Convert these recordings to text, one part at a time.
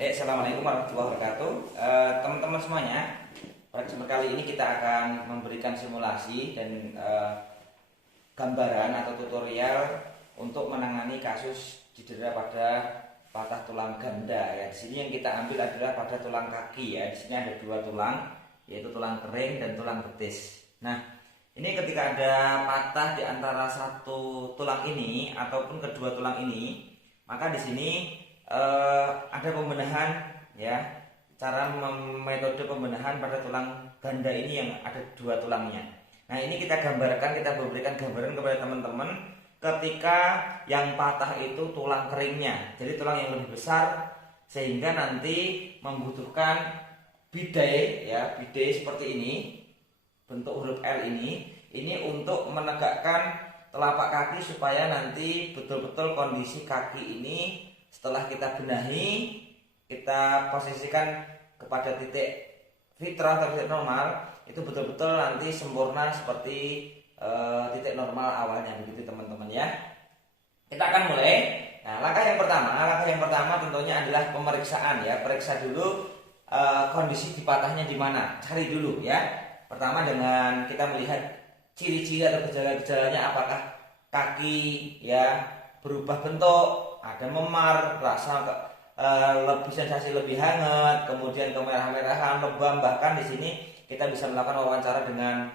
Assalamualaikum warahmatullahi wabarakatuh. Teman-teman semuanya, pada kesempatan kali ini kita akan memberikan simulasi dan gambaran atau tutorial untuk menangani kasus cedera pada patah tulang ganda. Ya, di sini yang kita ambil adalah pada tulang kaki. Ya, di sini ada dua tulang, yaitu tulang kering dan tulang betis. Nah, ini ketika ada patah di antara satu tulang ini ataupun kedua tulang ini, maka di sini ada pembenahan, ya, cara metode pembenahan pada tulang ganda ini yang ada dua tulangnya. Nah, ini kita gambarkan, kita berikan gambaran kepada teman-teman ketika yang patah itu tulang keringnya, jadi tulang yang lebih besar sehingga nanti membutuhkan bidai, ya, bidai seperti ini, bentuk huruf L ini untuk menegakkan telapak kaki supaya nanti betul-betul kondisi kaki ini setelah kita benahi, kita posisikan kepada titik fitrah atau titik normal, itu betul-betul nanti sempurna seperti titik normal awalnya, begitu teman-teman ya. Kita akan mulai. Nah, langkah yang pertama tentunya adalah pemeriksaan, ya. Periksa dulu kondisi di patahnya di mana, cari dulu, ya. Pertama dengan kita melihat ciri-ciri atau gejala-gejalanya, apakah kaki, ya, berubah bentuk, ada memar, rasa lebih sensasi lebih hangat, kemudian kemerah-merahan, lebam, bahkan di sini kita bisa melakukan wawancara dengan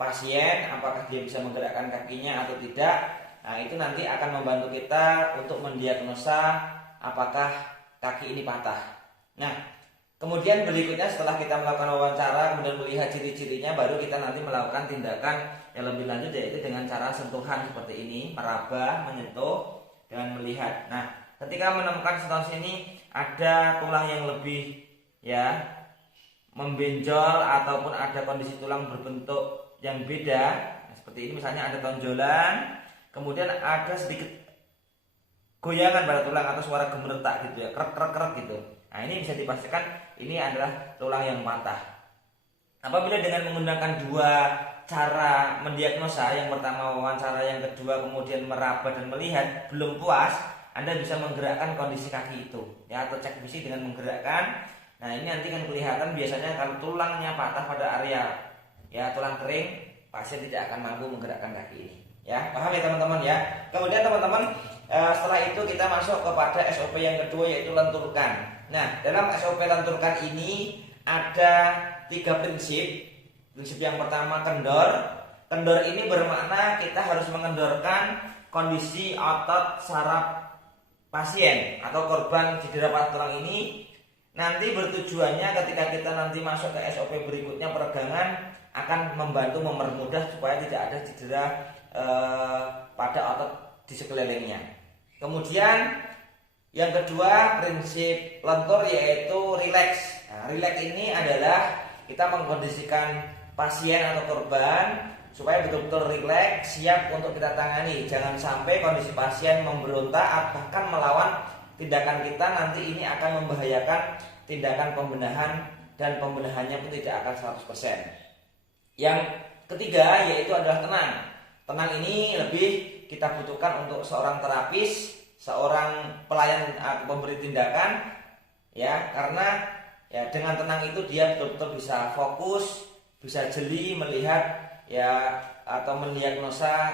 pasien apakah dia bisa menggerakkan kakinya atau tidak. Nah, itu nanti akan membantu kita untuk mendiagnosa apakah kaki ini patah. Nah, kemudian berikutnya setelah kita melakukan wawancara kemudian melihat ciri-cirinya, baru kita nanti melakukan tindakan yang lebih lanjut, yaitu dengan cara sentuhan seperti ini, meraba, menyentuh dengan melihat. Nah, ketika menemukan situasi ini ada tulang yang lebih, ya, membenjol ataupun ada kondisi tulang berbentuk yang beda, nah, seperti ini misalnya ada tonjolan, kemudian ada sedikit goyangan pada tulang atau suara gemeretak gitu, ya, krek gitu. Nah, ini bisa dipastikan ini adalah tulang yang patah. Apabila dengan menggunakan dua cara mendiagnosa, yang pertama wawancara, yang kedua kemudian meraba dan melihat, belum puas, Anda bisa menggerakkan kondisi kaki itu, ya, atau cek fisik dengan menggerakkan. Nah, ini nanti kan kelihatan biasanya kalau tulangnya patah pada area, ya, tulang kering, pasien tidak akan mampu menggerakkan kaki ini, ya. Paham ya teman-teman, ya. Kemudian teman-teman, setelah itu kita masuk kepada SOP yang kedua, yaitu lenturkan. Nah, dalam SOP lenturkan ini ada 3 prinsip. Prinsip yang pertama, kendor. Kendor ini bermakna kita harus mengendorkan kondisi otot saraf pasien atau korban cedera patah tulang ini. Nanti bertujuannya ketika kita nanti masuk ke SOP berikutnya, peregangan, akan membantu mempermudah supaya tidak ada cedera pada otot di sekelilingnya. Kemudian yang kedua, prinsip lentur, yaitu rileks. Nah, rileks ini adalah kita mengkondisikan pasien atau korban supaya betul-betul rileks, siap untuk kita tangani. Jangan sampai kondisi pasien memberontak bahkan melawan tindakan kita, nanti ini akan membahayakan tindakan pembenahan dan pembenahannya pun tidak akan 100%. Yang ketiga yaitu adalah tenang. Tenang ini lebih kita butuhkan untuk seorang terapis, seorang pelayan atau pemberi tindakan, ya, karena, ya, dengan tenang itu dia betul-betul bisa fokus, bisa jeli melihat, ya, atau mendiagnosa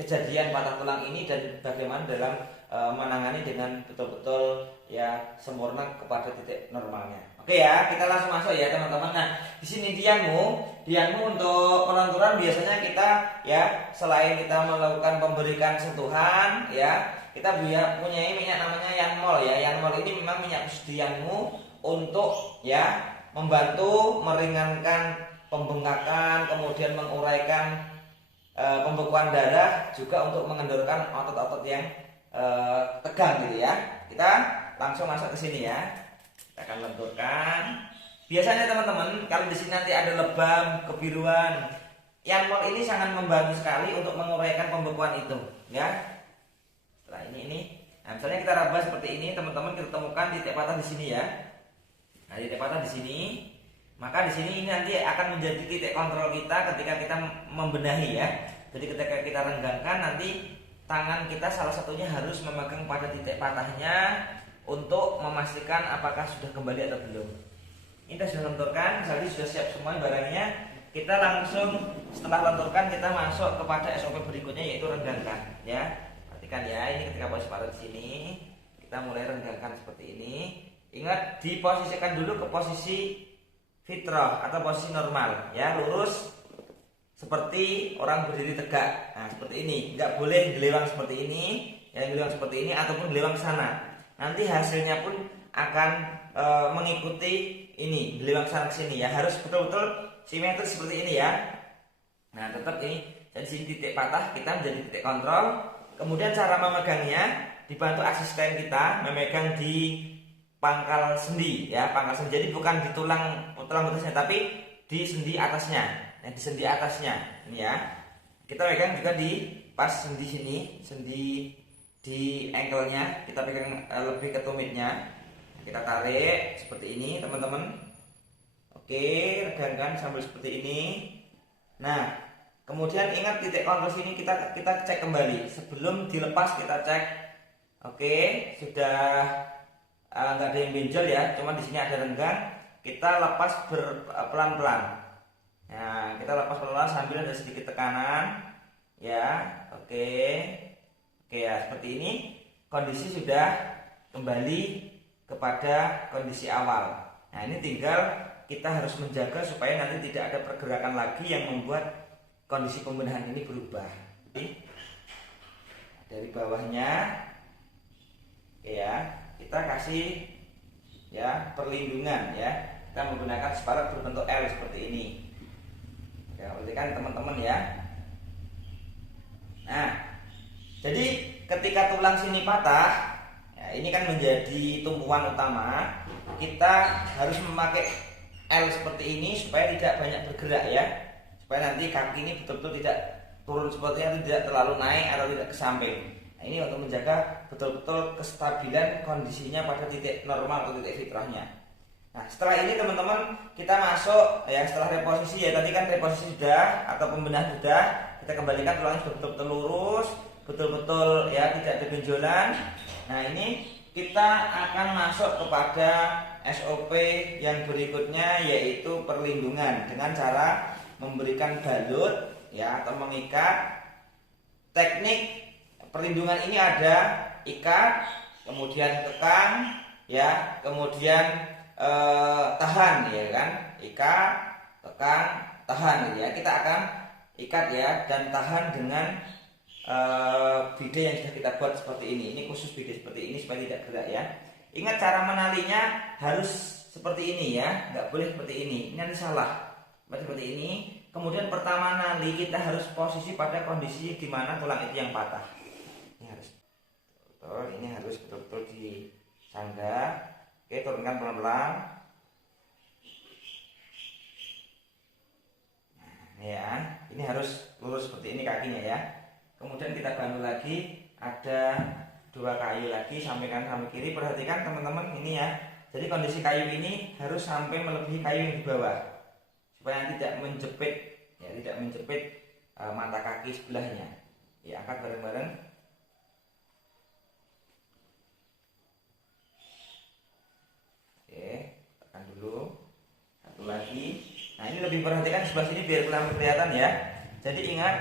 kejadian patah tulang ini dan bagaimana dalam menangani dengan betul-betul, ya, sempurna kepada titik normalnya. Oke, ya, kita langsung masuk, ya teman-teman. Nah, di sini dianmu untuk pelenturan biasanya kita, ya, selain kita melakukan pemberikan sentuhan, ya, kita punya minyak namanya Yanmol, ya. Yanmol ini memang minyak khusus dianmu untuk, ya, membantu meringankan pembengkakan, kemudian menguraikan pembekuan darah, juga untuk mengendorkan otot-otot yang tegang gitu, ya. Kita langsung masuk ke sini, ya. Kita akan lenturkan. Biasanya teman-teman kalau di sini nanti ada lebam, kebiruan, Yanmol ini sangat membantu sekali untuk menguraikan pembekuan itu, ya. Setelah ini, nah, misalnya kita raba seperti ini, teman-teman, kita temukan titik patah di sini, ya. Nah, titik patah di sini, maka di sini ini nanti akan menjadi titik kontrol kita ketika kita membenahi, ya. Jadi ketika kita renggangkan, nanti tangan kita salah satunya harus memegang pada titik patahnya untuk memastikan apakah sudah kembali atau belum. Ini kita sudah lenturkan, jadi sudah siap semua barangnya. Kita langsung setelah lenturkan kita masuk kepada SOP berikutnya, yaitu renggangkan ya. Perhatikan ya, ini ketika posisi paruh di sini kita mulai renggangkan seperti ini. Ingat, diposisikan dulu ke posisi fitrah atau posisi normal ya, lurus seperti orang berdiri tegak. Nah, seperti ini, nggak boleh gelewang seperti ini, ya gelewang seperti ini ataupun gelewang sana. Nanti hasilnya pun akan mengikuti ini, gelewang sana ke sini ya. Harus betul-betul simetris seperti ini ya. Nah, tetap ini jadi sini titik patah, kita menjadi titik kontrol. Kemudian cara memegangnya dibantu asisten kita memegang di pangkal sendi ya, pangkal sendi. Jadi bukan di tulang putusnya, tapi di sendi atasnya. Nah, di sendi atasnya ini ya. Kita pegang juga di pas sendi sini, sendi di ankle-nya, kita pegang lebih ke tumitnya. Kita tarik seperti ini, teman-teman. Oke, regangkan sambil seperti ini. Nah, kemudian ingat titik kontrol sini kita cek kembali. Sebelum dilepas kita cek. Oke, sudah nggak ada yang benjol ya, cuma di sini ada renggang. Kita lepas pelan-pelan. Nah, kita lepas pelan-pelan sambil ada sedikit tekanan ya. Oke ya, seperti ini kondisi sudah kembali kepada kondisi awal. Nah, ini tinggal kita harus menjaga supaya nanti tidak ada pergerakan lagi yang membuat kondisi pembenahan ini berubah. Dari bawahnya ya, kita kasih ya perlindungan ya. Kita menggunakan separat berbentuk L seperti ini. Ya, perhatikan teman-teman ya. Nah, jadi ketika tulang sini patah, ya, ini kan menjadi tumpuan utama. Kita harus memakai L seperti ini supaya tidak banyak bergerak ya. Supaya nanti kaki ini betul-betul tidak turun seperti itu, tidak terlalu naik atau tidak ke samping. Nah, ini untuk menjaga betul-betul kestabilan kondisinya pada titik normal atau titik fitrahnya. Nah, setelah ini teman-teman kita masuk ya, setelah reposisi ya, tadi kan reposisi sudah atau pembenahan sudah, kita kembalikan tulangnya sudah betul-betul lurus, betul-betul ya, tidak ada benjolan. Nah, ini kita akan masuk kepada SOP yang berikutnya, yaitu perlindungan dengan cara memberikan balut ya atau mengikat. Teknik perlindungan ini ada ikat, kemudian tekan ya, kemudian tahan ya kan, ikat, tekan, tahan ya. Kita akan ikat ya dan tahan dengan bide yang sudah kita buat seperti ini. Ini khusus bide seperti ini supaya tidak gerak ya. Ingat, cara menalinya harus seperti ini ya, nggak boleh seperti ini. Ini nanti salah. Seperti ini. Kemudian pertama nali kita harus posisi pada kondisi di mana tulang itu yang patah. Ini harus betul, ini harus betul-betul disangga. Oke, turunkan pelan-pelan. Nah, ya, ini harus lurus seperti ini kakinya ya. Kemudian kita bantu lagi, ada 2 kayu lagi, sampai kanan sampai kiri. Perhatikan teman-teman ini ya. Jadi kondisi kayu ini harus sampai melebihi kayu yang di bawah, supaya tidak menjepit ya, tidak menjepit mata kaki sebelahnya. Ya, angkat bareng-bareng. Tekan dulu. Satu lagi. Nah, ini lebih perhatikan sebelah sini biar kelihatan ya. Jadi ingat,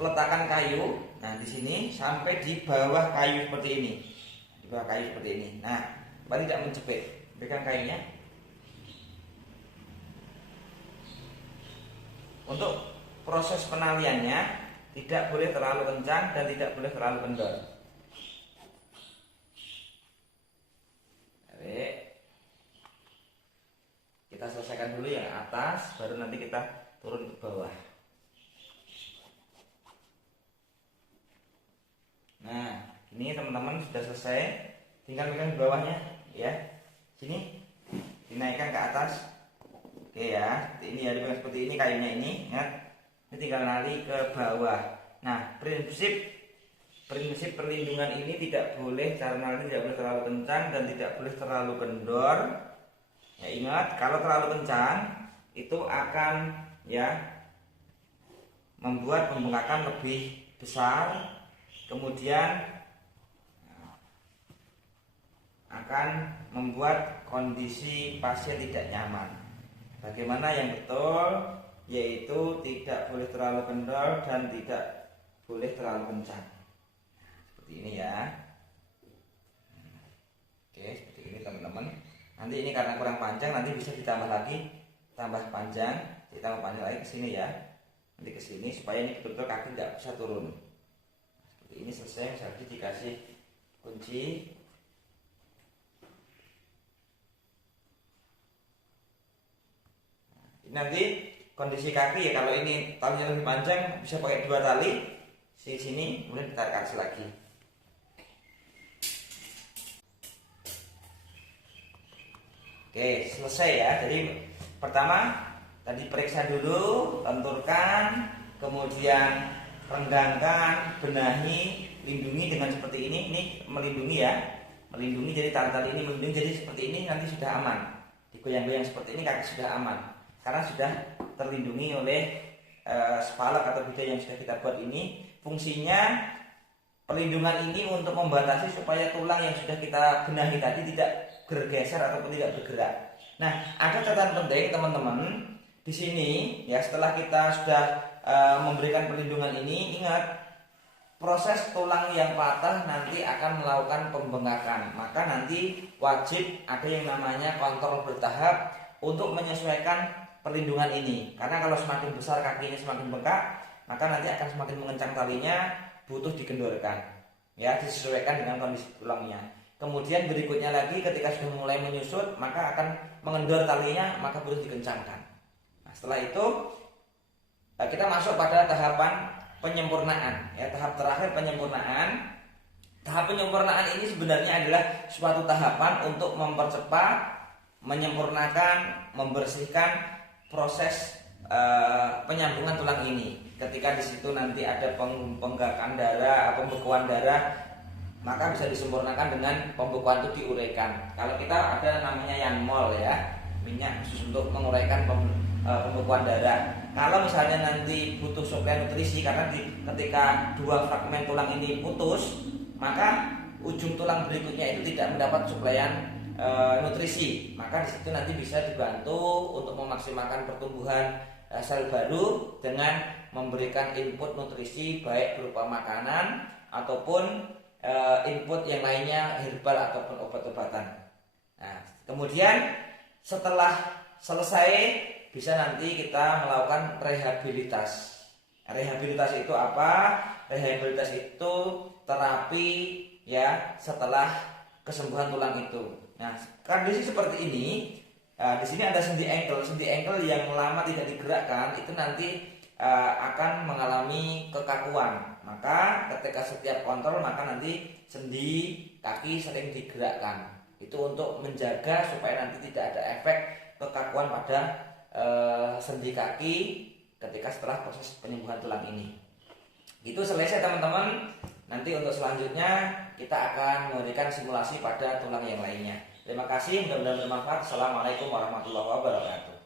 letakkan kayu. Nah, di sini sampai di bawah kayu seperti ini. Di bawah kayu seperti ini. Nah, supaya tidak menjepit. Pegang kayunya. Untuk proses penaliannya tidak boleh terlalu kencang dan tidak boleh terlalu kendor. Kita selesaikan dulu yang atas, baru nanti kita turun ke bawah. Nah, ini teman-teman sudah selesai. Tinggal pegang di bawahnya ya. Sini dinaikkan ke atas. Oke ya, ini ya, dipegang seperti ini kayunya ini. Ingat, ini tinggal nali ke bawah. Nah, prinsip perlindungan ini tidak boleh, cara nali tidak boleh terlalu kencang dan tidak boleh terlalu kendor. Ya, ingat, kalau terlalu kencang itu akan ya membuat pembengkakan lebih besar, kemudian akan akan membuat kondisi pasien tidak nyaman. Bagaimana yang betul? Yaitu tidak boleh terlalu kendor dan tidak boleh terlalu kencang. Seperti ini ya. Oke, seperti ini teman-teman. Nanti ini karena kurang panjang, nanti bisa ditambah lagi, tambah panjang, ditambah panjang lagi ke sini ya. Nanti ke sini supaya ini betul-betul kaki nggak bisa turun. Seperti ini selesai, misalnya dikasih kunci. Ini nanti kondisi kaki ya, kalau ini talinya lebih panjang bisa pakai 2 tali di sini, kemudian ditarik ke atas lagi. Oke, selesai ya. Jadi pertama tadi periksa dulu, lenturkan, kemudian renggangkan, benahi, lindungi dengan seperti ini. Ini melindungi ya, melindungi. Jadi tali-tali ini melindungi, jadi seperti ini nanti sudah aman. Digoyang-goyang seperti ini kaki sudah aman, karena sudah terlindungi oleh spalak atau bidang yang sudah kita buat ini. Fungsinya perlindungan ini untuk membatasi supaya tulang yang sudah kita benahi tadi tidak bergeser ataupun tidak bergerak. Nah, ada catatan penting teman-teman di sini ya, setelah kita sudah memberikan perlindungan ini, ingat proses tulang yang patah nanti akan melakukan pembengkakan. Maka nanti wajib ada yang namanya kontrol bertahap untuk menyesuaikan perlindungan ini. Karena kalau semakin besar kakinya semakin bengkak, maka nanti akan semakin mengencang talinya, butuh digendorkan. Ya, disesuaikan dengan kondisi tulangnya. Kemudian berikutnya lagi ketika sudah mulai menyusut, maka akan mengendor talinya, maka butuh dikencangkan. Nah, setelah itu kita masuk pada tahapan penyempurnaan. Ya, tahap terakhir penyempurnaan. Tahap penyempurnaan ini sebenarnya adalah suatu tahapan untuk mempercepat, menyempurnakan, membersihkan proses penyambungan tulang ini. Ketika di situ nanti ada pembengkakan darah, pembekuan darah, maka bisa disempurnakan dengan pembekuan itu diuraikan. Kalau kita ada namanya yanmol ya, minyak khusus untuk menguraikan pembekuan darah. Kalau misalnya nanti butuh suplai nutrisi, karena ketika 2 fragmen tulang ini putus, maka ujung tulang berikutnya itu tidak mendapat suplaian nutrisi, maka di situ nanti bisa dibantu untuk memaksimalkan pertumbuhan sel baru dengan memberikan input nutrisi baik berupa makanan ataupun input yang lainnya, herbal ataupun obat-obatan. Nah, kemudian setelah selesai bisa nanti kita melakukan rehabilitas. Rehabilitas itu apa? Rehabilitas itu terapi ya setelah kesembuhan tulang itu. Nah, kondisi seperti ini, di sini ada sendi ankle. Sendi ankle yang lama tidak digerakkan itu nanti akan mengalami kekakuan. Maka ketika setiap kontrol, maka nanti sendi kaki sering digerakkan. Itu untuk menjaga supaya nanti tidak ada efek kekakuan pada sendi kaki ketika setelah proses penyembuhan tulang ini. Itu selesai teman-teman. Nanti untuk selanjutnya kita akan memberikan simulasi pada tulang yang lainnya. Terima kasih, mudah-mudahan bermanfaat. Assalamualaikum warahmatullahi wabarakatuh.